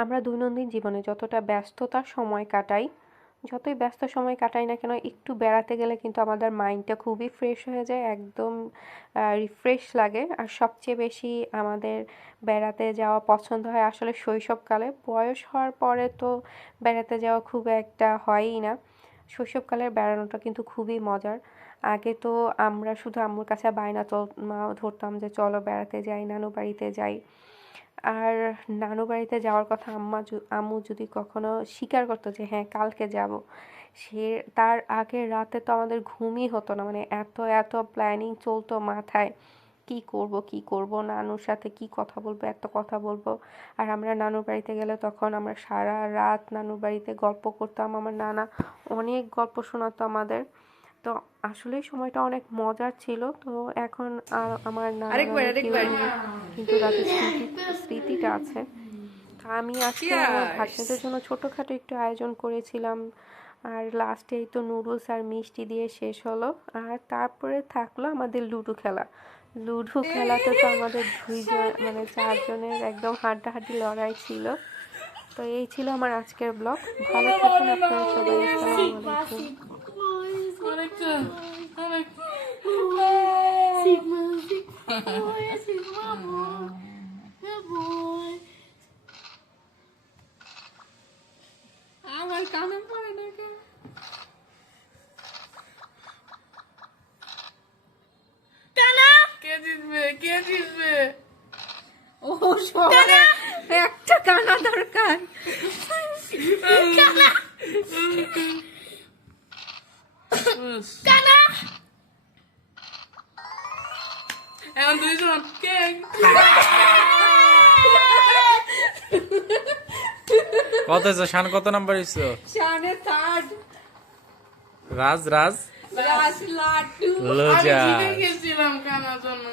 আমরা দৈনন্দিন জীবনে যতটা ব্যস্ততার সময় কাটাই, যতই ব্যস্ত সময় কাটাই না কেন, একটু বেড়াতে গেলে কিন্তু আমাদের মাইন্ডটা খুবই ফ্রেশ হয়ে যায়, একদম রিফ্রেশ লাগে। আর সবচেয়ে বেশি আমাদের বেড়াতে যাওয়া পছন্দ হয় আসলে শৈশবকালে। বয়স হওয়ার পরে তো বেড়াতে যাওয়া খুব একটা হয়ই না। শৈশবকালের বেড়ানোটা কিন্তু খুবই মজার। আগে তো আমরা শুধু আম্মুর কাছে বায়না ধরতাম যে চলো বেড়াতে যাই, নানু বাড়িতে যাই। আর নানু বাড়িতে যাওয়ার কথা আম্মু যদি কখনো স্বীকার করতো যে হ্যাঁ কালকে যাব, সে তার আগের রাতে তো আমাদের ঘুমই হতো না, মানে এত এত প্ল্যানিং চলতো মাথায়, কি করব কি করব, নানুর সাথে কি কথা বলবো, এত কথা বলবো। আর আমরা নানুর বাড়িতে গেলে তখন আমরা সারা রাত নানুর বাড়িতে গল্প করতাম, আমার নানা অনেক গল্প শোনাতো আমাদের। তো আসলেই সময়টা অনেক মজার ছিল। তো এখন আর আমার নানা নানু কেউ নেই, কিন্তু তাদের স্মৃতিটা আছে। তা আমি আজকে আমার ভাগ্নেদের জন্য ছোটোখাটো একটু আয়োজন করেছিলাম। আর লাস্টে এই তো নুডলস আর মিষ্টি দিয়ে শেষ হলো। আর তারপরে থাকলো আমাদের লুডো খেলা। লুডো খেলাতে তো আমাদের দুইজন মানে চারজনের একদম হাড্ডাহাড্ডি লড়াই ছিল। তো এই ছিল আমার আজকের ব্লগ। ভালো থাকুন আপনারা সবাই। আসসালামু আমার কানে পড়ে না কে জিতবে কে জিতবে? ও সবাই একটা কানা দরকার। কানা কানা এখন দুইজন কে কত হয়েছে? শান কত নাম্বার হয়েছে? শানে থার্ড, রাজ রাজ রাজ লাড্ডু। লজা আমি জিতে গেছিলাম কানার জন্য।